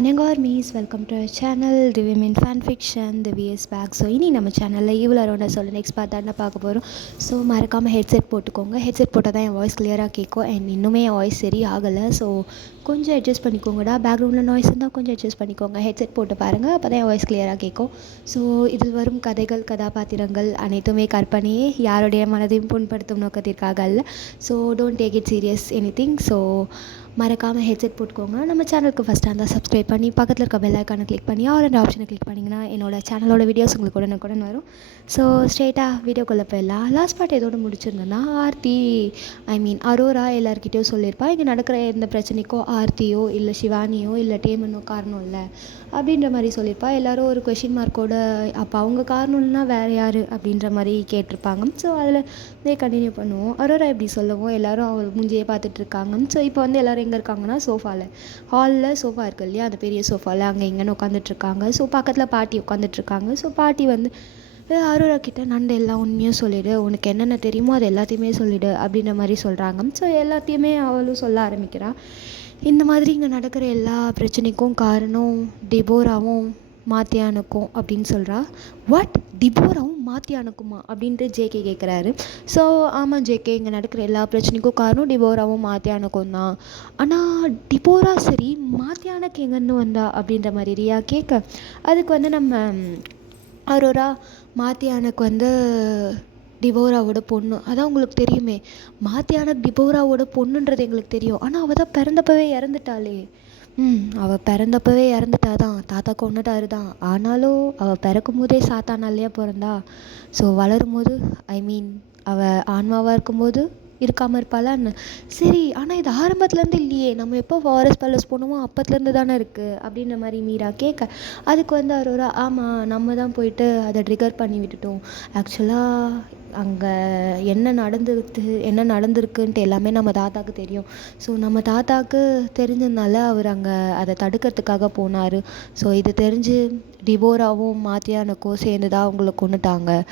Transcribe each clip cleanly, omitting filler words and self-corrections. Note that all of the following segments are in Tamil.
Annyeong armies, welcome to our channel, The Women Fan Fiction, The VS Back. So இனி நம்ம சேனலில் இவ்வளோ அரௌண்டா சொல்ல நெக்ஸ்ட் பார்ட் தான் பார்க்க போகிறோம். ஸோ மறக்காமல் ஹெட்செட் போட்டுக்கோங்க. ஹெட்செட் போட்டால் தான் என் வாய்ஸ் கிளியராக கேட்கும். அண்ட் இன்னுமே என் வாய்ஸ் சரி ஆகலை. ஸோ கொஞ்சம் அட்ஜஸ்ட் பண்ணிக்கோங்கடா. பேக்ரவுண்டில் நாய்ஸ் இருந்தால் கொஞ்சம் அட்ஜஸ்ட் பண்ணிக்கோங்க. ஹெட்செட் போட்டு பாருங்கள், அப்போ தான் என் வாய்ஸ் கிளியராக கேட்கும். ஸோ இதில் வரும் கதைகள், கதாபாத்திரங்கள் அனைத்துமே கற்பனையே, யாருடைய மனதையும் புண்படுத்தும் நோக்கத்திற்காக அல்ல. So don't take it serious anything. So மறக்காமல் ஹெட்செட் போட்டுக்கோங்க. நம்ம சேனலுக்கு ஃபஸ்ட்டாக இருந்தால் சப்ஸ்கிரைப் பண்ணி பக்கத்தில் இருக்க பெல் ஐக்கானை கிளிக் பண்ணி ஆல் ஆப்ஷனை கிளிக் பண்ணிங்கன்னா என்னோடய சேனலோட வீடியோஸ் உங்களுக்கு உடனுக்குடன் வரும். ஸோ ஸ்ட்ரெயிட்டாக வீடியோக்குள்ளே போயிடலாம். லாஸ்ட் பார்ட் எதோடு முடிச்சிருந்தேன்னா, ஆர்த்தி அரோரா எல்லாருக்கிட்டையும் சொல்லியிருப்பா, இங்கே நடக்கிற எந்த பிரச்சனைக்கோ ஆர்த்தியோ இல்லை சிவானியோ இல்லை டேமனோ காரணம் இல்லை அப்படின்ற மாதிரி சொல்லியிருப்பா. எல்லோரும் ஒரு கொஷின் மார்க்கோட அப்போ அவங்க காரணம் இல்லைனா வேறு யார் அப்படின்ற மாதிரி கேட்டிருப்பாங்க. ஸோ அதில் கண்டினியூ பண்ணுவோம். அரோரா எப்படி சொல்லவும் எல்லோரும் அவள் மூஞ்சியே பார்த்துட்ருக்காங்க. ஸோ இப்போ வந்து எல்லோரும் எங்கே இருக்காங்கன்னா, சோஃபாவில், ஹாலில் சோஃபா இருக்குது இல்லையா, அந்த பெரிய சோஃபாவில் அங்கே இங்கேன்னு உட்காந்துட்ருக்காங்க. ஸோ பக்கத்தில் பாட்டி உட்காந்துட்ருக்காங்க. ஸோ பாட்டி வந்து அரோரா கிட்ட நண்டு எல்லா உண்மையும் சொல்லிவிடு, உனக்கு என்னென்ன தெரியுமோ அது எல்லாத்தையுமே சொல்லிவிடு அப்படின்ற மாதிரி சொல்கிறாங்க. ஸோ எல்லாத்தையுமே அவளும் சொல்ல ஆரம்பிக்கிறாள். இந்த மாதிரி இங்கே நடக்கிற எல்லா பிரச்சனைக்கும் காரணம் டிபோராவும் மாத்தியானுக்கும் அப்படின்னு சொல்கிறா. வாட், டிபோராவும் மாத்தியானுக்குமா அப்படின்ட்டு ஜேகே கேட்குறாரு. ஸோ ஆமாம் ஜேகே, இங்கே நடக்கிற எல்லா பிரச்சனைக்கும் காரணம் டிபோராவும் மாத்தியானுக்கும் தான். ஆனால் டிபோரா சரி, மாத்தியானுக்கு எங்கேருந்து வந்தா அப்படின்ற மாதிரி ரியா கேட்க, அதுக்கு வந்து நம்ம அரோரா, மாத்தியானுக்கு வந்து டிபோராவோட பொண்ணு, அதான் உங்களுக்கு தெரியுமே, மாத்தியானுக்கு டிபோராவோட பொண்ணுன்றது எங்களுக்கு தெரியும். ஆனால் அவள் தான் பிறந்தப்பவே இறந்துட்டாளே. அவள் பிறந்தப்பவே இறந்துட்டா தான், தாத்தா கொன்னுட்டாரு தான். ஆனாலும் அவள் பிறக்கும் போதே சாத்தானாலேயே பிறந்தா. ஸோ வளரும் போது அவள் ஆன்மாவாக இருக்கும்போது இருக்காமல் இருப்பாளான்னு. சரி, ஆனால் இது ஆரம்பத்துலேருந்து இல்லையே, நம்ம எப்போ ஃபாரஸ்ட் பேலஸ் போனோமோ அப்பத்துலேருந்து தானே இருக்குது அப்படின்ற மாதிரி மீரா கேட்க, அதுக்கு வந்து அரோரா, ஆமாம் நம்ம தான் போயிட்டு அதை ட்ரிகர் பண்ணி விட்டுட்டோம். ஆக்சுவலாக அங்கே என்ன நடந்திருக்குன்ட்டு எல்லாமே நம்ம தாத்தாவுக்கு தெரியும். ஸோ நம்ம தாத்தாவுக்கு தெரிஞ்சதுனால அவர் அங்கே அதை தடுக்கிறதுக்காக போனார். ஸோ இது தெரிஞ்சு டிபோராவும் மாத்தியானுக்கும் சேர்ந்து தான் அவங்கள கொன்னுட்டாங்க.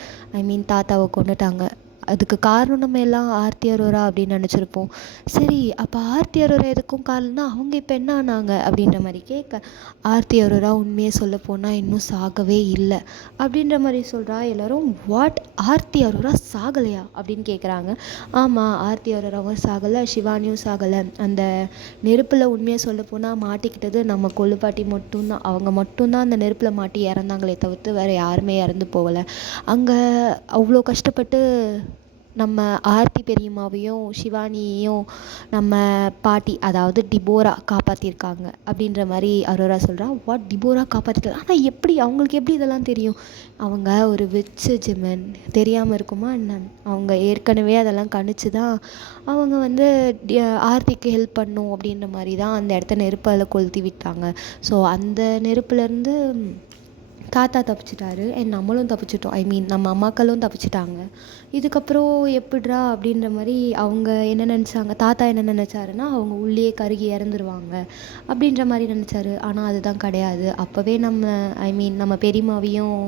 தாத்தாவை கொன்னுட்டாங்க. அதுக்கு காரணம் நம்ம எல்லாம் ஆர்த்தி அரோரா அப்படின்னு நினச்சிருப்போம். சரி, அப்போ ஆர்த்தி அரோரா எதுக்கும் காரணம்னா அவங்க இப்போ என்ன ஆனாங்க அப்படின்ற மாதிரி கேட்க, ஆர்த்தி அரோரா உண்மையை சொல்ல போனால் இன்னும் சாகவே இல்லை அப்படின்ற மாதிரி சொல்கிறா. எல்லோரும் வாட், ஆர்த்தி அரோரா சாகலையா அப்படின்னு கேட்குறாங்க. ஆமாம், ஆர்த்தி அரோராவும் சாகலை, சிவானியும் சாகலை. அந்த நெருப்பில் உண்மையை சொல்ல போனால் மாட்டிக்கிட்டது நம்ம கொள்ளுப்பாட்டி மட்டும்தான். அவங்க மட்டும்தான் அந்த நெருப்பில் மாட்டி இறந்தாங்களே தவிர்த்து வேறு யாருமே இறந்து போகலை. அங்கே அவ்வளோ கஷ்டப்பட்டு நம்ம ஆர்த்தி பெரியம்மாவையும் சிவானியையும் நம்ம பாட்டி, அதாவது டிபோரா காப்பாற்றிருக்காங்க அப்படின்ற மாதிரி அரோரா சொல்கிறா. What, Deborah காப்பாற்றிருக்காங்க? ஆனால் எப்படி, அவங்களுக்கு எப்படி இதெல்லாம் தெரியும்? அவங்க ஒரு விட்சு ஜிமன், தெரியாமல் இருக்குமா என்ன? அவங்க ஏற்கனவே அதெல்லாம் கணிச்சு தான் அவங்க வந்து ஆர்த்திக்கு ஹெல்ப் பண்ணும் அப்படின்ற மாதிரி தான் அந்த இடத்த நெருப்பால் கொளுத்தி விட்டாங்க. ஸோ அந்த நெருப்புலேருந்து தாத்தா தப்பிச்சிட்டாரு, நம்மளும் தப்பிச்சிட்டோம். நம்ம அம்மாக்களும் தப்பிச்சிட்டாங்க. இதுக்கப்புறம் எப்படிரா அப்படின்ற மாதிரி அவங்க என்ன நினச்சாங்க, தாத்தா என்ன நினச்சாருன்னா, அவங்க உள்ளே கருகி இறந்துருவாங்க அப்படின்ற மாதிரி நினச்சாரு. ஆனால் அதுதான் கிடையாது. அப்போவே நம்ம பெரியம்மாவையும்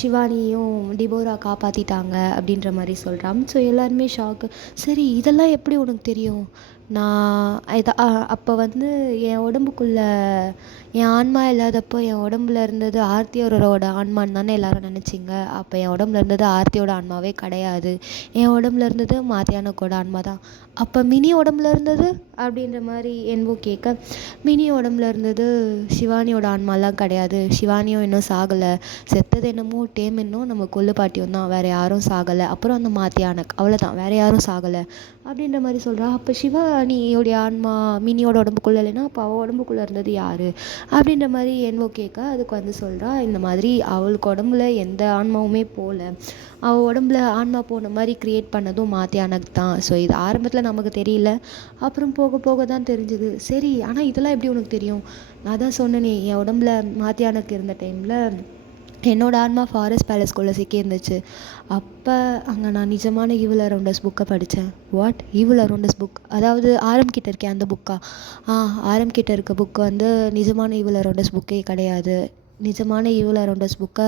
சிவானியையும் டிபோரா காப்பாற்றிட்டாங்க அப்படின்ற மாதிரி சொல்கிறான். ஸோ எல்லாருமே ஷாக்கு. சரி, இதெல்லாம் எப்படி உனக்கு தெரியும்? நான் அப்போ வந்து என் உடம்புக்குள்ளே என் ஆன்மா இல்லாதப்போ என் உடம்புல இருந்தது ஆர்த்தி அரோராவோட ஆன்மான்னு தானே எல்லோரும் நினச்சிங்க. அப்போ என் உடம்புல இருந்தது ஆர்த்தியோட ஆன்மாவே கிடையாது, என் உடம்புல இருந்தது மாத்தியானுக்கோட ஆன்மா தான். அப்போ மினி உடம்புல இருந்தது அப்படின்ற மாதிரி என்போ கேட்க, மினி உடம்புல இருந்தது சிவானியோட ஆன்மாலாம் கிடையாது, சிவானியும் இன்னும் சாகலை, செத்தது என்னமோ டேமென்னும் நம்ம கொள்ளுப்பாட்டியும் தான், வேறு யாரும் சாகலை. அப்புறம் அந்த மாத்தியானக், அவ்வளோதான், வேறு யாரும் சாகலை அப்படின்ற மாதிரி சொல்கிறா. அப்போ சிவானியோடைய ஆன்மா மினியோட உடம்புக்குள்ளே இல்லைன்னா அப்போ அவள் உடம்புக்குள்ளே இருந்தது யார் அப்படின்ற மாதிரி என்னவோ கேட்க, அதுக்கு வந்து சொல்கிறா, இந்த மாதிரி அவளுக்கு உடம்புல எந்த ஆன்மாவுமே போகல, அவள் உடம்புல ஆன்மா போன மாதிரி க்ரியேட் பண்ணதும் மாத்தியானக்கு தான். ஸோ இது ஆரம்பத்தில் நமக்கு தெரியல, அப்புறம் போக போக தான் தெரிஞ்சுது. சரி, ஆனால் இதெல்லாம் எப்படி உனக்கு தெரியும்? நான் தான் சொன்னேனே, என் உடம்புல மாத்தியானக்கு இருந்த டைமில் என்னோடய ஆன்மா ஃபாரஸ்ட் பேலஸ்குள்ளே சிக்கியிருந்துச்சு. அப்போ அங்கே நான் நிஜமான ஈவில் அரவுண்டஸ் புக்கை படித்தேன். What, evil அரவுண்டஸ் book? அதாவது ஆரம்பிக்கிட்ட இருக்கேன் அந்த புக்கா? ஆரம்பிக்கிட்ட இருக்க புக்கு வந்து நிஜமான ஈவில் அரவுண்டஸ் புக்கே கிடையாது. நிஜமான ஈவில் அரவுண்டஸ் புக்கை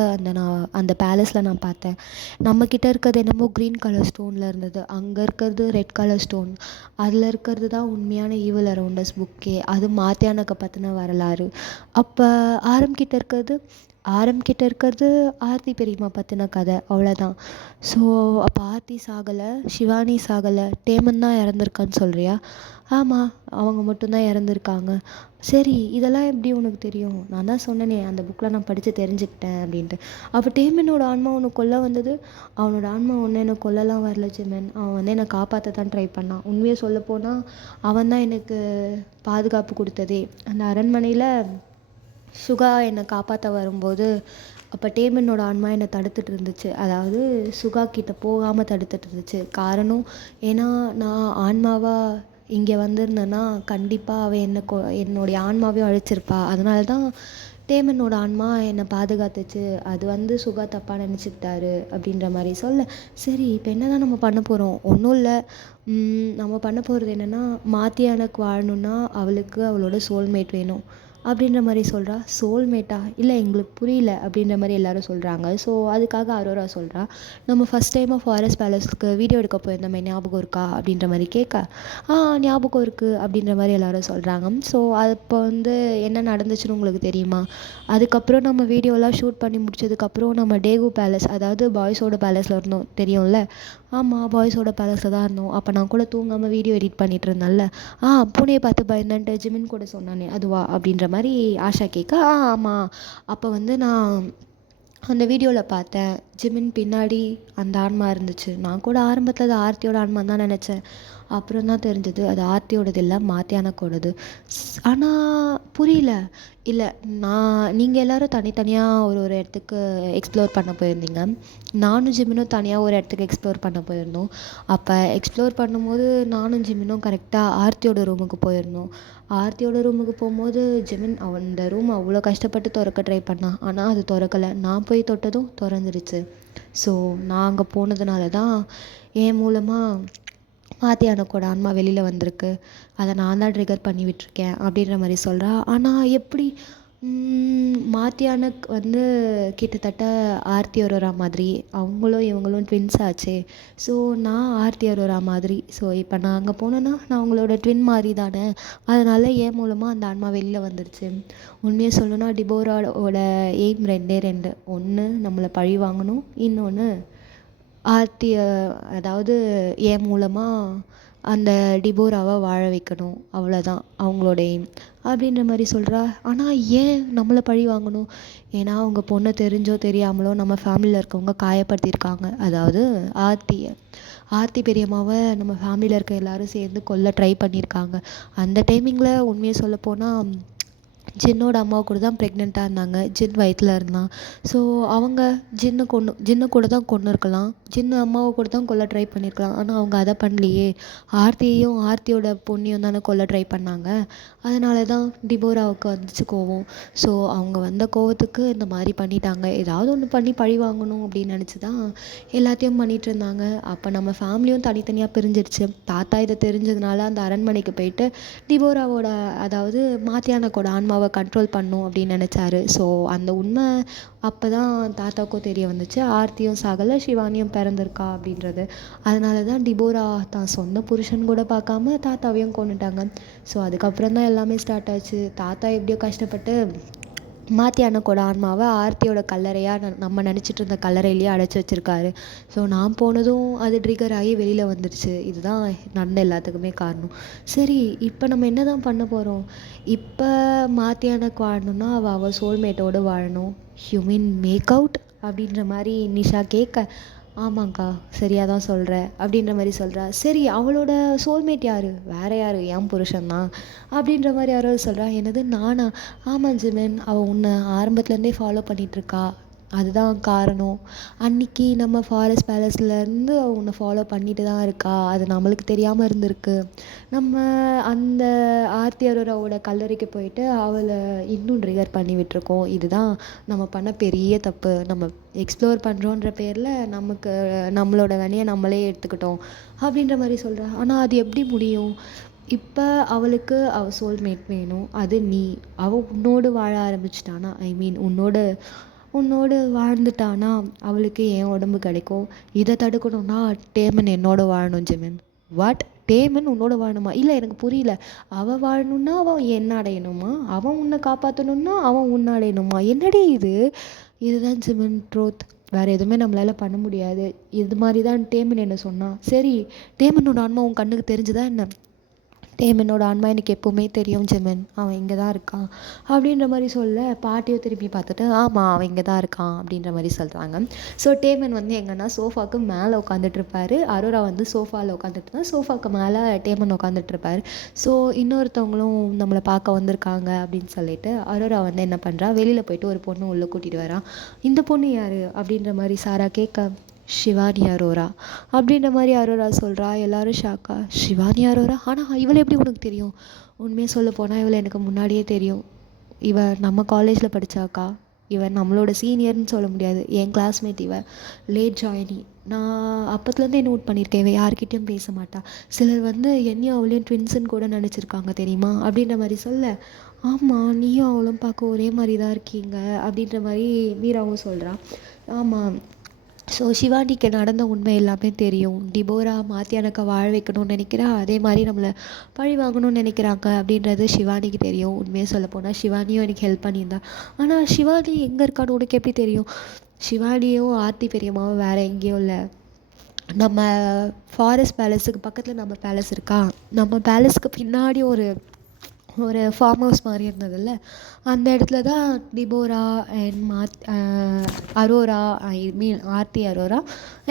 அந்த பேலஸில் நான் பார்த்தேன். நம்மக்கிட்ட இருக்கிறது என்னமோ க்ரீன் கலர் ஸ்டோனில் இருந்தது, அங்கே இருக்கிறது ரெட் கலர் ஸ்டோன். அதில் இருக்கிறது தான் உண்மையான ஈவில் அரவுண்டஸ் புக்கே. அது மாத்தியானுக்கு பற்றின வரலாறு. அப்போ ஆரம்கிட்ட இருக்கிறது ஆர்த்தி பெரியம்மா பற்றின கதை, அவ்வளோதான். ஸோ அப்போ ஆர்த்தி சாகலை, ஷிவானி சாகலை, டேமன் தான் இறந்துருக்கான்னு சொல்கிறியா? ஆமாம், அவங்க மட்டும்தான் இறந்துருக்காங்க. சரி, இதெல்லாம் எப்படி உனக்கு தெரியும்? நான் தான் சொன்னேனே, அந்த புக்கில் நான் படித்து தெரிஞ்சுக்கிட்டேன் அப்படின்ட்டு. அப்போ டேமனோட ஆன்மா உன்னை கொல்ல வந்தது? அவனோட ஆன்மா ஒன்று என்னை கொல்லலாம் வரல ஜிமன். அவன் வந்து என்னை காப்பாற்ற தான் ட்ரை பண்ணான். உண்மையை சொல்லப்போனால் அவன் தான் எனக்கு பாதுகாப்பு கொடுத்ததே. அந்த அரண்மனையில் சுகா என்னை காப்பாற்ற வரும்போது அப்போ டேமனோட ஆன்மா என்னை தடுத்துட்டு இருந்துச்சு. அதாவது சுகா கிட்ட போகாமல் தடுத்துட்டு இருந்துச்சு. காரணம், ஏன்னா நான் ஆன்மாவாக இங்கே வந்திருந்தேன்னா கண்டிப்பாக அவள் என்னுடைய ஆன்மாவையும் அழிச்சிருப்பா. அதனால தான் டேமனோட ஆன்மா என்னை பாதுகாத்துச்சு. அது வந்து சுகா தப்பாக நினச்சிக்கிட்டாரு அப்படின்ற மாதிரி சொல்ல. சரி, இப்போ என்ன தான் நம்ம பண்ண போகிறோம்? ஒன்றும் இல்லை. நம்ம பண்ண போகிறது என்னென்னா, மாத்தியானுக்கு வாழணுன்னா அவளுக்கு அவளோட சோல்மேட் வேணும் அப்படின்ற மாதிரி சொல்கிறா. சோல்மேட்டா? இல்லை, எங்களுக்கு புரியல அப்படின்ற மாதிரி எல்லோரும் சொல்கிறாங்க. ஸோ அதுக்காக அரோரா சொல்கிறா, நம்ம ஃபஸ்ட் டைமாக ஃபாரஸ்ட் பேலஸ்க்கு வீடியோ எடுக்க போயிருந்தோமே, ஞாபகம் இருக்கா அப்படின்ற மாதிரி கேட்க, ஞாபகம் இருக்குது அப்படின்ற மாதிரி எல்லோரும் சொல்கிறாங்க. ஸோ அப்போ வந்து என்ன நடந்துச்சுன்னு உங்களுக்கு தெரியுமா? அதுக்கப்புறம் நம்ம வீடியோலாம் ஷூட் பண்ணி முடிச்சதுக்கப்புறம் நம்ம டேகு பேலஸ், அதாவது பாய்ஸோட பேலஸில் இருந்தோம், தெரியும்ல? ஆமாம், பாய்ஸோட பேலஸில் தான் இருந்தோம். அப்போ நான் கூட தூங்காமல் வீடியோ எடிட் பண்ணிகிட்டு இருந்தேன்ல, பூனையை பார்த்து பயந்துன்ட்டு ஜிமின் கூட சொன்னானே, அதுவா அப்படின்ற மாதிரி ஆஷா கேட்க, ஆமாம். அப்போ வந்து நான் அந்த வீடியோவில் பார்த்தேன், ஜிமின் பின்னாடி அந்த ஆன்மா இருந்துச்சு. நான் கூட ஆரம்பத்தில் அது ஆர்த்தியோட ஆன்மா தான் நினச்சேன். அப்புறம் தான் தெரிஞ்சது அது ஆர்த்தியோடது இல்லை, மாத்தியானக்கோடது. ஆனால் புரியல. இல்லை, நீங்கள் எல்லோரும் தனித்தனியாக ஒரு இடத்துக்கு எக்ஸ்ப்ளோர் பண்ண போயிருந்தீங்க. நானும் ஜிமினும் தனியாக ஒரு இடத்துக்கு எக்ஸ்ப்ளோர் பண்ண போயிருந்தோம். அப்போ எக்ஸ்ப்ளோர் பண்ணும்போது நானும் ஜிமினும் கரெக்டாக ஆர்த்தியோட ரூமுக்கு போயிருந்தோம். ஆர்த்தியோட ரூமுக்கு போகும்போது ஜிமின் அந்த ரூம் அவ்வளோ கஷ்டப்பட்டு திறக்க ட்ரை பண்ணான். ஆனால் அது திறக்கலை. நான் போய் தொட்டதும் திறந்துருச்சு. ஸோ நான் அங்கே போனதுனால தான் என் மூலமாக மாத்தியானுக்கோட ஆன்மா வெளியில் வந்திருக்கு. அதை நான் தான் ட்ரிகர் பண்ணி விட்டுருக்கேன் அப்படின்ற மாதிரி சொல்கிறா. ஆனால் எப்படி? மாத்தியானுக்கு வந்து கிட்டத்தட்ட ஆர்த்தி அரோரா மாதிரி, அவங்களும் இவங்களும் ட்வின்ஸ் ஆச்சே. ஸோ நான் ஆர்த்தி அரோரா மாதிரி. ஸோ இப்போ நான் அங்கே போனேன்னா நான் அவங்களோட ட்வின் மாதிரி தானே. அதனால் என் மூலமாக அந்த ஆன்மா வெளியில் வந்துருச்சு. உண்மையை சொல்லணும்னா டிபோராவோட எய்ம் ரெண்டு. ஒன்று நம்மளை பழி வாங்கணும், இன்னொன்று ஆர்த்தியை, அதாவது என் மூலமாக அந்த டிபோராவை வாழ வைக்கணும், அவ்வளோதான் அவங்களோட எய்ம் அப்படின்ற மாதிரி சொல்கிறா. ஆனால் ஏன் நம்மளை பழி வாங்கணும்? ஏன்னா அவங்க பொண்ணை தெரிஞ்சோ தெரியாமலோ நம்ம ஃபேமிலியில் இருக்கவங்க காயப்படுத்தியிருக்காங்க. அதாவது ஆர்த்தி பெரியம்மாவை நம்ம ஃபேமிலியில் இருக்க எல்லோரும் சேர்ந்து கொல்ல ட்ரை பண்ணியிருக்காங்க. அந்த டைமிங்கில் உண்மையை சொல்லப்போனால் ஜின்னோட அம்மா கூட தான் ப்ரெக்னெண்ட்டாக இருந்தாங்க. ஜின் வயிற்றில் இருந்தான். ஸோ அவங்க ஜின்னை கூட தான் கொன்னிருக்கலாம். ஜின்னு அம்மாவை கூட தான் கொல்ல ட்ரை பண்ணியிருக்கலாம். ஆனால் அவங்க அதை பண்ணலையே. ஆர்த்தியையும் ஆர்த்தியோட பொண்ணையும் தானே கொல்ல ட்ரை பண்ணாங்க. அதனால தான் டிபோராவுக்கு வந்துச்சு கோவம். ஸோ அவங்க வந்த கோவத்துக்கு இந்த மாதிரி பண்ணிட்டாங்க. ஏதாவது ஒன்று பண்ணி பழி வாங்கணும் அப்படின்னு நினச்சி தான் எல்லாத்தையும் பண்ணிகிட்டு இருந்தாங்க. அப்போ நம்ம ஃபேமிலியும் தனித்தனியாக பிரிஞ்சிருச்சு. தாத்தா இதை தெரிஞ்சதுனால அந்த அரண்மனைக்கு போயிட்டு டிபோராவோட, அதாவது மாத்தியானுக்கோட ஆன்மாவை கண்ட்ரோல் பண்ணும் அப்படின்னு நினச்சாரு. ஸோ அந்த உண்மை அப்போ தான் தாத்தாவுக்கும் தெரிய வந்துச்சு. ஆர்த்தியும் சாகலை, ஷிவானியும் பிறந்திருக்கா அப்படின்றது. அதனால தான் டிபோரா தான் சொந்த புருஷன் கூட பார்க்காம தாத்தாவையும் கொண்டுட்டாங்க. ஸோ அதுக்கப்புறம் தான் எல்லாமே ஸ்டார்ட் ஆச்சு. தாத்தா எப்படியோ கஷ்டப்பட்டு மாத்தியானுக்கோட ஆன்மாவை ஆர்த்தியோட கல்லறையாக நம்ம நினச்சிட்டு இருந்த கல்லறையிலேயே அடைச்சி வச்சுருக்காரு. ஸோ நான் போனதும் அது ட்ரிகர் ஆகி வெளியில் வந்துடுச்சு. இதுதான் நடந்த எல்லாத்துக்குமே காரணம். சரி, இப்போ நம்ம என்ன தான் பண்ண போகிறோம்? இப்போ மாத்தியானுக்கு வாழணும்னா அவள் சோல்மேட்டோடு வாழணும். யூ மீன் மேக் அவுட் அப்படின்ற மாதிரி நிஷா கேட்க, ஆமாங்க்கா, சரியாக தான் சொல்கிற அப்படின்ற மாதிரி சொல்கிறா. சரி, அவளோட சோல்மேட் யார்? வேறு யார், என் புருஷன்தான் அப்படின்ற மாதிரி யாராவது சொல்கிறா. என்னது, நானா? ஆமாம் ஜிமின், அவள் உன்னை ஆரம்பத்துலேருந்தே ஃபாலோ பண்ணிகிட்ருக்கா. அதுதான் காரணம். அன்றைக்கி நம்ம ஃபாரஸ்ட் பேலஸ்லேருந்து அவள் உன்னை ஃபாலோ பண்ணிட்டு தான் இருக்கா. அது நம்மளுக்கு தெரியாமல் இருந்திருக்கு. நம்ம அந்த ஆர்த்தி அரோராவோட கல்லறைக்கு போயிட்டு அவளை இன்னும் ட்ரிகர் பண்ணி விட்டுருக்கோம். இதுதான் நம்ம பண்ண பெரிய தப்பு. நம்ம எக்ஸ்ப்ளோர் பண்ணுறோன்ற பேரில் நம்மளோட வேலையை நம்மளே எடுத்துக்கிட்டோம் அப்படின்ற மாதிரி சொல்கிறா. ஆனால் அது எப்படி முடியும்? இப்போ அவளுக்கு அவள் சோல்மேட் வேணும். அது நீ. அவள் உன்னோடு வாழ ஆரம்பிச்சிட்டானா, ஐ மீன் உன்னோடு உன்னோடு வாழ்ந்துட்டானா அவளுக்கு என் உடம்பு கிடைக்கும். இதை தடுக்கணும்னா டேமன் என்னோட வாழணும் ஜெமின். வாட்? டேமன் உன்னோட வாழணுமா? இல்லை, எனக்கு புரியல. அவள் வாழணுன்னா அவன் என்ன அடையணுமா? அவன் உன்னை காப்பாற்றணுன்னா அவன் உன்னை அடையணுமா? என்னடி இது? இதுதான் ஜெமின் ட்ரூத். வேறு எதுவுமே நம்மளால் பண்ண முடியாது. இது மாதிரி தான் டேமன் என்ன சொன்னான். சரி, டேமனோட ஆன்மா உன் கண்ணுக்கு தெரிஞ்சுதா என்ன? டேமனோட ஆன்மா எனக்கு எப்போவுமே தெரியும் ஜெமின். அவன் இங்கே தான் இருக்கான் அப்படின்ற மாதிரி சொல்ல, பாட்டியை திரும்பி பார்த்துட்டு ஆமாம் அவன் இங்கே தான் இருக்கான் அப்படின்ற மாதிரி சொல்கிறாங்க. ஸோ டேமன் வந்து எங்கன்னா சோஃபாவுக்கு மேலே உட்காந்துட்ருப்பாரு. அரோரா வந்து சோஃபாவில் உட்காந்துட்டு தான் சோஃபாவுக்கு மேலே டேமன் உட்காந்துட்ருப்பாரு. ஸோ இன்னொருத்தவங்களும் நம்மளை பார்க்க வந்திருக்காங்க அப்படின்னு சொல்லிட்டு அரோரா வந்து என்ன பண்ணுறா, வெளியில் போயிட்டு ஒரு பொண்ணு உள்ளே கூட்டிகிட்டு வரா. இந்த பொண்ணு யார் அப்படின்ற மாதிரி சாரா கேட்க, ஷிவானி அரோரா அப்படின்ற மாதிரி அரோரா சொல்கிறா. எல்லோரும் ஷாக்கா, ஷிவானி அரோரா? ஆனால் இவளை எப்படி உனக்கு தெரியும்? உண்மையை சொல்ல போனால் இவளை எனக்கு முன்னாடியே தெரியும். இவன் நம்ம காலேஜில் படித்தாக்கா. இவன் நம்மளோட சீனியர்னு சொல்ல முடியாது, என் கிளாஸ்மேட். இவன் லேட் ஜாயினி. நான் அப்போத்துலேருந்தே நோட் பண்ணியிருக்கேன், இவன் யார்கிட்டையும் பேச மாட்டாள். சிலர் வந்து என்னையும் அவளையும் ட்வின்ஸுன்னு கூட நினச்சிருக்காங்க தெரியுமா அப்படின்ற மாதிரி சொல்ல, ஆமாம் நீயும் அவளும் பார்க்க ஒரே மாதிரி தான் இருக்கீங்க அப்படின்ற மாதிரி மீராவும் சொல்கிறான். ஆமாம், ஸோ ஷிவானிக்கு நடந்த உண்மை எல்லாமே தெரியும். டிபோரா மாத்தியானுக்கு வாழ வைக்கணும்னு நினைக்கிறா, அதே மாதிரி நம்மளை பழி வாங்கணும்னு நினைக்கிறாங்க அப்படின்றது ஷிவானிக்கு தெரியும். உண்மையை சொல்ல போனால் ஷிவானியும் எனக்கு ஹெல்ப் பண்ணியிருந்தா. ஆனால் ஷிவானி எங்கே இருக்கான்னு உனக்கு எப்படி தெரியும்? ஷிவானியும் ஆர்த்தி பெரியம்மாவும் வேறு எங்கேயும் இல்லை, நம்ம ஃபாரஸ்ட் பேலஸுக்கு பக்கத்தில் நம்ம பேலஸ் இருக்கா, நம்ம பேலஸுக்கு பின்னாடி ஒரு ஃபார்ம் ஹவுஸ் மாதிரி இருந்ததில்ல, அந்த இடத்துல தான் Deborah and Arora, I mean Aarti Arora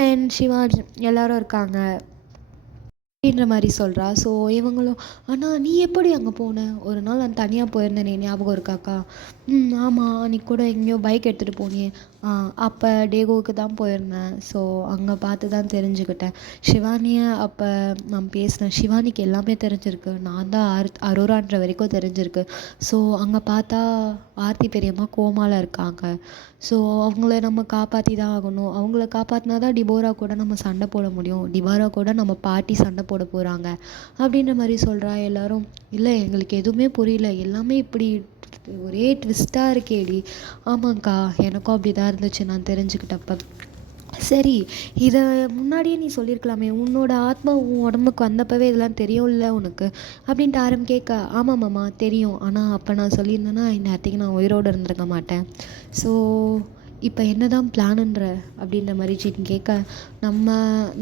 and Shivaji எல்லோரும் இருக்காங்க அப்படின்ற மாதிரி சொல்கிறா. ஸோ இவங்களும், ஆனால் நீ எப்படி அங்கே போன? ஒரு நாள் நான் தனியாக போயிருந்தேனே, ஞாபகம் இருக்காக்கா? ஆமாம், அன்றைக்கி கூட எங்கேயோ பைக் எடுத்துகிட்டு போனியே. அப்போ டேகோவுக்கு தான் போயிருந்தேன். ஸோ அங்கே பார்த்து தான் தெரிஞ்சுக்கிட்டேன். ஷிவானியை அப்போ நான் பேசினேன். ஷிவானிக்கு எல்லாமே தெரிஞ்சிருக்கு, நான் தான் அரோரான்ற வரைக்கும் தெரிஞ்சிருக்கு. ஸோ அங்கே பார்த்தா ஆர்த்தி பெரியம்மா கோமாவில் இருக்காங்க. ஸோ அவங்கள நம்ம காப்பாற்றி தான் ஆகணும். அவங்கள காப்பாற்றினா தான் டிபோரா கூட நம்ம சண்டை போட முடியும். டிபோரா கூட நம்ம பாட்டி சண்டை போட போகிறாங்க அப்படின்ற மாதிரி சொல்கிறா. எல்லோரும், இல்லை எங்களுக்கு எதுவுமே புரியல, எல்லாமே இப்படி ஒரே ட்விஸ்ட்டாக இருக்கேடி. ஆமாங்க்கா, எனக்கும் அப்படி தான் இருந்துச்சு நான் தெரிஞ்சுக்கிட்டப்ப. சரி, இதை முன்னாடியே நீ சொல்லியிருக்கலாமே, உன்னோட ஆத்மா உன் உடம்புக்கு வந்தப்பவே இதெல்லாம் தெரியும்ல உனக்கு அப்படின்ட்டு ஆரம் கேட்க, ஆமாம் மாமா தெரியும், ஆனால் அப்போ நான் சொல்லியிருந்தேன்னா இந்நேரத்துக்கு நான் உயிரோடு இருந்திருக்க மாட்டேன். ஸோ இப்போ என்ன தான் பிளானுன்ற அப்படின்ற மாதிரி ஜின் கேட்க,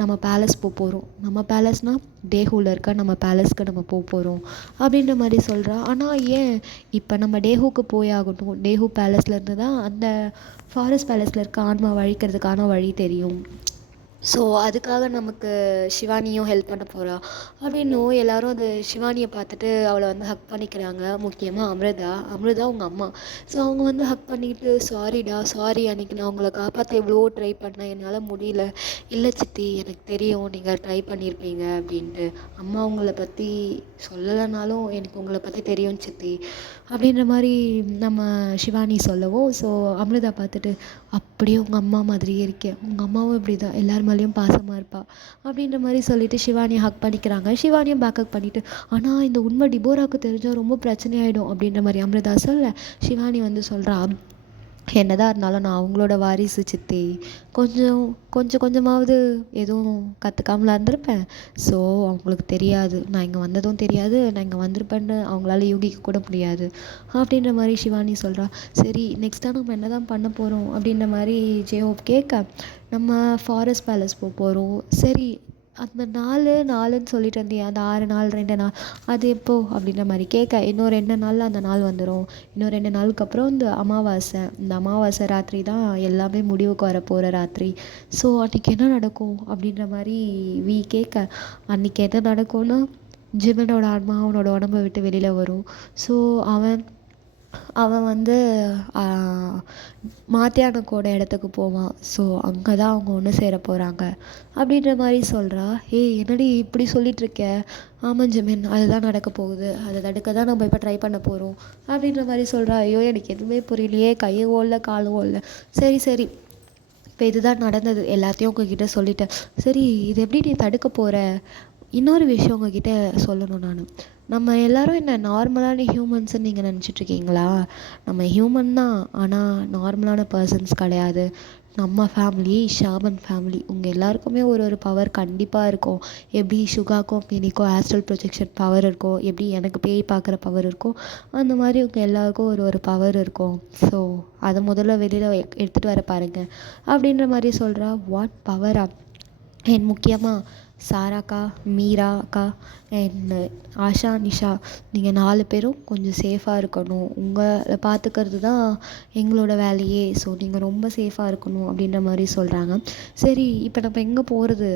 நம்ம பேலஸ் போகிறோம். நம்ம பேலஸ்னால் டேஹூவில் இருக்க நம்ம பேலஸ்க்கு நம்ம போகிறோம் அப்படின்ற மாதிரி சொல்கிறா. ஆனால் ஏன் இப்போ நம்ம டேஹூக்கு போயாகட்டும்? டேஹூ பேலஸ்லேருந்து தான் அந்த ஃபாரஸ்ட் பேலஸில் இருக்க ஆன்மா அழிக்கிறதுக்கான வழி தெரியும். ஸோ அதுக்காக நமக்கு ஷிவானியும் ஹெல்ப் பண்ண போகிறா அப்படின்னும் எல்லோரும் அந்த ஷிவானியை பார்த்துட்டு அவளை வந்து ஹக் பண்ணிக்கிறாங்க. முக்கியமாக அமிர்தா அவங்க அம்மா. ஸோ அவங்க வந்து ஹக் பண்ணிக்கிட்டு, சாரிடா, சாரி, அன்றைக்கி நான் உங்களை காப்பாற்ற எவ்வளோ ட்ரை பண்ணேன், என்னால் முடியல. இல்லை சித்தி, எனக்கு தெரியும் நீங்கள் ட்ரை பண்ணியிருப்பீங்க அப்படின்ட்டு. அம்மா உங்களை பற்றி சொல்லலைனாலும் எனக்கு உங்களை பற்றி தெரியும் சித்தி அப்படின்ற மாதிரி நம்ம ஷிவானி சொல்லவும், ஸோ அமிர்தா பார்த்துட்டு, அப்படியே உங்கள் அம்மா மாதிரியே இருக்கேன், உங்கள் அம்மாவும் இப்படி தான் எல்லார் மேலேயும் பாசமாக இருப்பாள் அப்படின்ற மாதிரி சொல்லிவிட்டு ஷிவானியை ஹக் பண்ணிக்கிறாங்க. ஷிவானியும் பேக்கப் பண்ணிவிட்டு, ஆனால் இந்த உண்மை டிபோராவுக்கு தெரிஞ்சால் ரொம்ப பிரச்சனையாயிடும் அப்படின்ற மாதிரி அமிர்தா சொல்ல, ஷிவானி வந்து சொல்கிறா, என்னதான் இருந்தாலும் நான் அவங்களோட வாரிசு சித்தி, கொஞ்சமாவது எதுவும் கற்றுக்காமலாம் இருந்திருப்பேன். ஸோ அவங்களுக்கு தெரியாது, நான் இங்கே வந்ததும் தெரியாது, நான் இங்கே வந்திருப்பேன்னு அவங்களால யூகிக்க கூட முடியாது அப்படின்ற மாதிரி ஷிவானி சொல்கிறா. சரி, நெக்ஸ்ட்டாக நம்ம என்ன தான் பண்ண போகிறோம் அப்படின்ற மாதிரி ஜேஹோப் கேட்க, நம்ம ஃபாரஸ்ட் பேலஸ் போகிறோம். சரி, அந்த 4 சொல்லிட்டு இருந்தியே, அந்த 6 நாள் 2 நாள் அது எப்போ அப்படின்ற மாதிரி கேட்க, இன்னும் 2 நாளில் அந்த நாள் வந்துடும். இன்னும் 2 நாளுக்கு அப்புறம் இந்த அமாவாசை ராத்திரி தான் எல்லாமே முடிவுக்கு வர போகிற ராத்திரி. ஸோ அன்றைக்கி என்ன நடக்கும் அப்படின்ற மாதிரி கேட்க, அன்றைக்கி என்ன நடக்கும்னா ஜிமனோட ஆன்மா அவனோட உடம்பை விட்டு வெளியில் வரும். ஸோ அவன் வந்து மாத்தியானுக்கோட இடத்துக்கு போவான். ஸோ அங்கே தான் அவங்க ஒன்று சேர போகிறாங்க அப்படின்ற மாதிரி சொல்கிறா. என்னடி இப்படி சொல்லிகிட்ருக்க? ஆமாம் ஜிமின், அதுதான் நடக்க போகுது, அதை தடுக்க தான் நம்ம இப்போ ட்ரை பண்ண போகிறோம் அப்படின்ற மாதிரி சொல்கிறா. ஐயோ, எனக்கு எதுவுமே புரியலையே, கையும் ஓடல காலும் ஓடல. சரி, இப்போ இதுதான் நடந்தது, எல்லாத்தையும் உங்ககிட்ட சொல்லிட்டேன். சரி, இது எப்படி நீ தடுக்க போகிற? இன்னொரு விஷயம் உங்ககிட்ட சொல்லணும் நான். நம்ம எல்லோரும் என்ன நார்மலான ஹியூமன்ஸுன்னு நீங்கள் நினச்சிட்ருக்கீங்களா? நம்ம ஹியூமன் தான், ஆனால் நார்மலான பர்சன்ஸ் கிடையாது. நம்ம ஃபேமிலி, ஷாமன் ஃபேமிலி, உங்கள் எல்லாருக்குமே ஒரு ஒரு பவர் கண்டிப்பாக இருக்கும். எப்படி சுகாக்கும் மினிக்கும் ஆஸ்ட்ரல் ப்ரொஜெக்ஷன் பவர் இருக்கும், எப்படி எனக்கு பேய் பார்க்குற பவர் இருக்கும், அந்த மாதிரி உங்கள் எல்லாருக்கும் ஒரு ஒரு பவர் இருக்கும். ஸோ அதை முதல்ல வெளியில் எடுத்துகிட்டு வர பாருங்கள் அப்படின்ற மாதிரி சொல்கிறா. வாட் பவரா? அண்ட் முக்கியமாக சாராக்கா, மீரா அக்கா அண்ட் ஆஷா, நிஷா, நீங்கள் 4 பேரும் கொஞ்சம் சேஃபாக இருக்கணும். உங்களை பார்த்துக்கிறது தான் எங்களோட வேலையே. ஸோ நீங்கள் ரொம்ப சேஃபாக இருக்கணும் அப்படின்ற மாதிரி சொல்கிறாங்க. சரி, இப்போ நம்ம எங்கே போகிறது?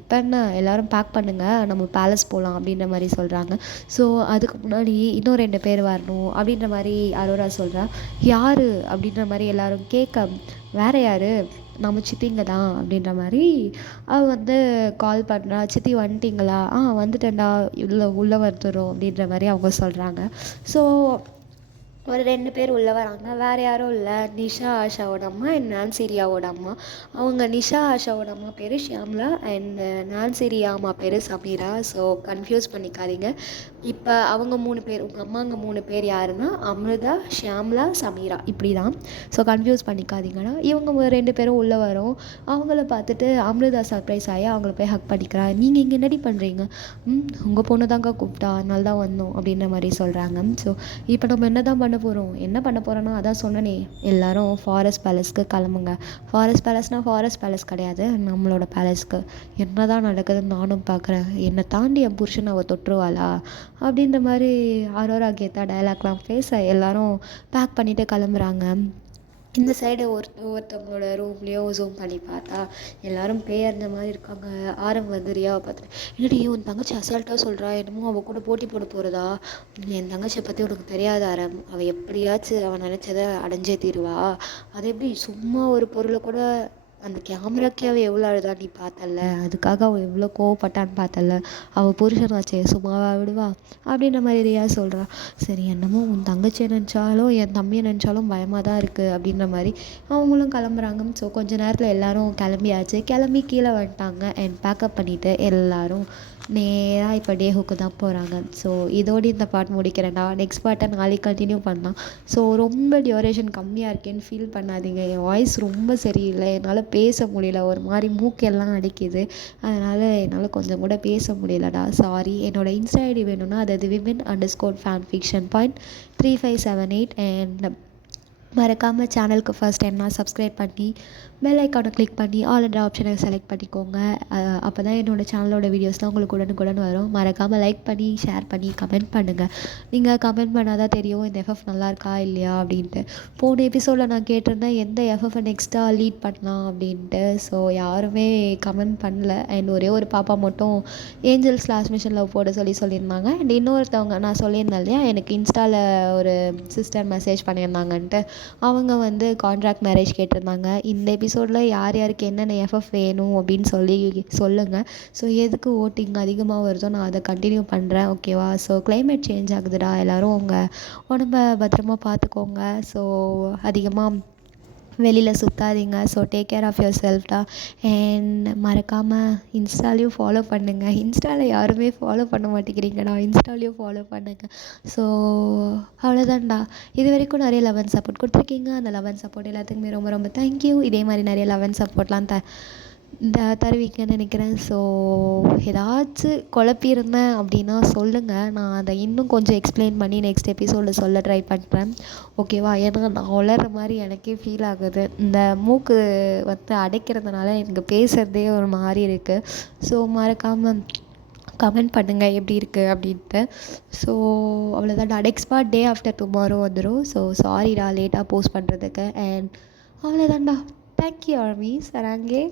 இப்போ என்ன, எல்லோரும் பேக் பண்ணுங்கள், நம்ம பேலஸ் போகலாம் அப்படின்ற மாதிரி சொல்கிறாங்க. ஸோ அதுக்கு முன்னாடி இன்னும் 2 பேர் வரணும் அப்படின்ற மாதிரி அரோரா சொல்கிறா. யார் அப்படின்ற மாதிரி எல்லோரும் கேட்க, வேறு யார், நம்ம சித்திங்க தான் அப்படின்ற மாதிரி அவள் வந்து கால் பண்ணுறா. சித்தி வந்துட்டிங்களா? வந்துட்டேன்டா, உள்ளே வந்துடும் அப்படின்ற மாதிரி அவங்க சொல்கிறாங்க. ஸோ ஒரு 2 பேர் உள்ளே வராங்க. வேறு யாரும் இல்லை, நிஷா ஆஷாவோட அம்மா அண்ட் நான்சிரியாவோட அம்மா. அவங்க நிஷா ஆஷாவோட அம்மா பேர் ஷியாம்லா அண்ட் நான்சிரியா அம்மா பேர் சமீரா. ஸோ கன்ஃபியூஸ் பண்ணிக்காதீங்க. இப்போ அவங்க 3 பேர், உங்கள் அம்மாங்க 3 பேர் யாருன்னா அமிர்தா, ஷியாம்லா, சமீரா, இப்படி தான். ஸோ கன்ஃபியூஸ் பண்ணிக்காதீங்கடா. இவங்க 2 பேரும் உள்ளே வரோம். அவங்கள பார்த்துட்டு அமிர்தா சர்ப்ரைஸ் ஆகி அவங்கள போய் ஹக் பண்ணிக்கிறா. நீங்கள் இங்கே என்னடி பண்ணுறீங்க? உங்கள் பொண்ணு தாங்க கூப்பிட்டா, அதனால தான் வந்தோம் அப்படின்ற மாதிரி சொல்கிறாங்க. ஸோ இப்போ நம்ம என்ன தான் என்ன பண்ண போகிறோன்னா, அதான் சொன்னனே, எல்லோரும் ஃபாரஸ்ட் பேலஸ்க்கு கிளம்புங்க. ஃபாரஸ்ட் பேலஸ் கிடையாது, நம்மளோட பேலஸ்க்கு. என்ன தான் நடக்குதுன்னு நானும் பார்க்குறேன். என்னை தாண்டி என் புருஷன் அவள் தொட்டுருவாளா அப்படின்ற மாதிரி அரோரா கீதா டைலாக்லாம் பேச எல்லோரும் பேக் பண்ணிவிட்டு கிளம்புறாங்க. இந்த சைடு ஒருத்தவங்களோட ரூம்லேயும் ஜூம் பண்ணி பார்த்தா எல்லோரும் பேயறிஞ்ச மாதிரி இருக்காங்க. ஆரம் வந்து ரியாவை பார்த்துட்டு, என்னடி உன் தங்கச்சி அசால்ட்டாக சொல்கிறா, என்னமோ அவள் கூட போட்டி போட போகிறதா? என் தங்கச்சியை பற்றி உனக்கு தெரியாத ஆரம், அவள் எப்படியாச்சும் அவன் நினச்சதை அடைஞ்சே தீருவா. அது எப்படி சும்மா ஒரு பொருளை கூட, அந்த கேமராக்கே அவள் எவ்வளோ அழுதா நீ பார்த்தல்ல, அதுக்காக அவள் எவ்வளோ கோவப்பட்டான்னு பார்த்தல்ல, அவள் புருஷனாச்சே சும்மாவா விடுவா அப்படின்ற மாதிரி ரியா சொல்கிறா. சரி, என்னமோ உன் தங்கச்சியை நினச்சாலும் என் தம்பியை நினச்சாலும் பயமாக தான் இருக்குது அப்படின்ற மாதிரி அவங்களும் கிளம்புறாங்க. ஸோ கொஞ்ச நேரத்தில் எல்லோரும் கிளம்பி கீழே வந்துட்டாங்க. அண்ட் பேக்கப் பண்ணிவிட்டு எல்லோரும் நேராக இப்போ டேஹுக்கு தான் போகிறாங்க. ஸோ இதோடு இந்த பார்ட் முடிக்கிறேன்டா. நெக்ஸ்ட் பார்ட்டை நாளைக்கு கண்டினியூ பண்ணலாம். ஸோ ரொம்ப டியூரேஷன் கம்மியாக இருக்கேன்னு ஃபீல் பண்ணாதீங்க. என் வாய்ஸ் ரொம்ப சரியில்லை, என்னால் பேச முடியல, ஒரு மாதிரி மூக்கெல்லாம் அடிக்குது. அதனால் என்னால் கொஞ்சம் கூட பேச முடியலடா, சாரி. என்னோடய இன்ஸ்டா ஐடி வேணும்னா அது women_fanfiction.3578 அண்ட் மறக்காமல் சேனலுக்கு ஃபர்ஸ்ட் என்ன சப்ஸ்கிரைப் பண்ணி பெல் ஐக்கானை கிளிக் பண்ணி ஆல் என்ற ஆப்ஷனை செலக்ட் பண்ணிக்கோங்க. அப்போ தான் என்னோடய சேனலோட வீடியோஸ்லாம் உங்களுக்கு உடனுக்குடன் வரும். மறக்காமல் லைக் பண்ணி ஷேர் பண்ணி கமெண்ட் பண்ணுங்கள். நீங்கள் கமெண்ட் பண்ணால் தான் தெரியும் இந்த எஃப்எஃப் நல்லா இருக்கா இல்லையா அப்படின்ட்டு. போன எபிசோடில் நான் கேட்டிருந்தேன் எந்த எஃப்எஃப்பை நெக்ஸ்ட்டாக லீட் பண்ணலாம் அப்படின்ட்டு. ஸோ யாருமே கமெண்ட் பண்ணல. அண்ட் ஒரே ஒரு பாப்பா மட்டும் ஏஞ்சல்ஸ் லாஸ்ட் மிஷன் லவ் போட சொல்லியிருந்தாங்க. அண்ட் இன்னொருத்தவங்க நான் சொல்லியிருந்தேன் இல்லையா, எனக்கு இன்ஸ்டாவில் ஒரு சிஸ்டர் மெசேஜ் பண்ணியிருந்தாங்கன்ட்டு, அவங்க வந்து கான்ட்ராக்ட் மேரேஜ் கேட்டிருந்தாங்க. இந்த எபிசோடில் யார் யாருக்கு என்னென்ன எஃப்எஃப் வேணும் அப்படின்னு சொல்லுங்கள். ஸோ எதுக்கு ஓட்டிங் அதிகமாக வருதோ நான் அதை கண்டினியூ பண்ணுறேன், ஓகேவா? ஸோ கிளைமேட் சேஞ்ச் ஆகுதுடா, எல்லோரும் உங்கள் உடம்ப பத்திரமா பார்த்துக்கோங்க. ஸோ அதிகமாக வெளியில் சுற்றாதீங்க. So take care of your செல்ஃப்டா. அண்ட் மறக்காமல் இன்ஸ்டாலையும் ஃபாலோ பண்ணுங்கள். இன்ஸ்டாவில் யாருமே ஃபாலோ பண்ண மாட்டேங்கிறீங்கடா, இன்ஸ்டாலையும் ஃபாலோ பண்ணுங்கள். ஸோ அவ்வளோதான்டா. இது வரைக்கும் நிறைய லவ் சப்போர்ட் கொடுத்துருக்கீங்க. அந்த லவ் சப்போர்ட் எல்லாத்துக்குமே ரொம்ப ரொம்ப தேங்க்யூ. இதே மாதிரி நிறைய லவ் சப்போர்ட்லாம் தருவீங்கன்னு நினைக்கிறேன். ஸோ ஏதாச்சும் குழப்பியிருந்தேன் அப்படின்னா சொல்லுங்கள், நான் அதை இன்னும் கொஞ்சம் எக்ஸ்பிளைன் பண்ணி நெக்ஸ்ட் எபிசோடில் சொல்ல ட்ரை பண்ணுறேன், ஓகேவா? ஏன்னா நான் உளற மாதிரி எனக்கே ஃபீல் ஆகுது. இந்த மூக்கு வந்து அடைக்கிறதுனால எனக்கு பேசுகிறதே ஒரு மாதிரி இருக்குது. ஸோ மறக்காமல் கமெண்ட் பண்ணுங்கள் எப்படி இருக்குது அப்படின்ட்டு. ஸோ அவ்வளோதான்டா. Next part day after tomorrow வந்துடும். ஸோ சாரிடா லேட்டாக போஸ்ட் பண்ணுறதுக்கு. அண்ட் அவ்வளோதான்டா. Thank you army சராங்கே.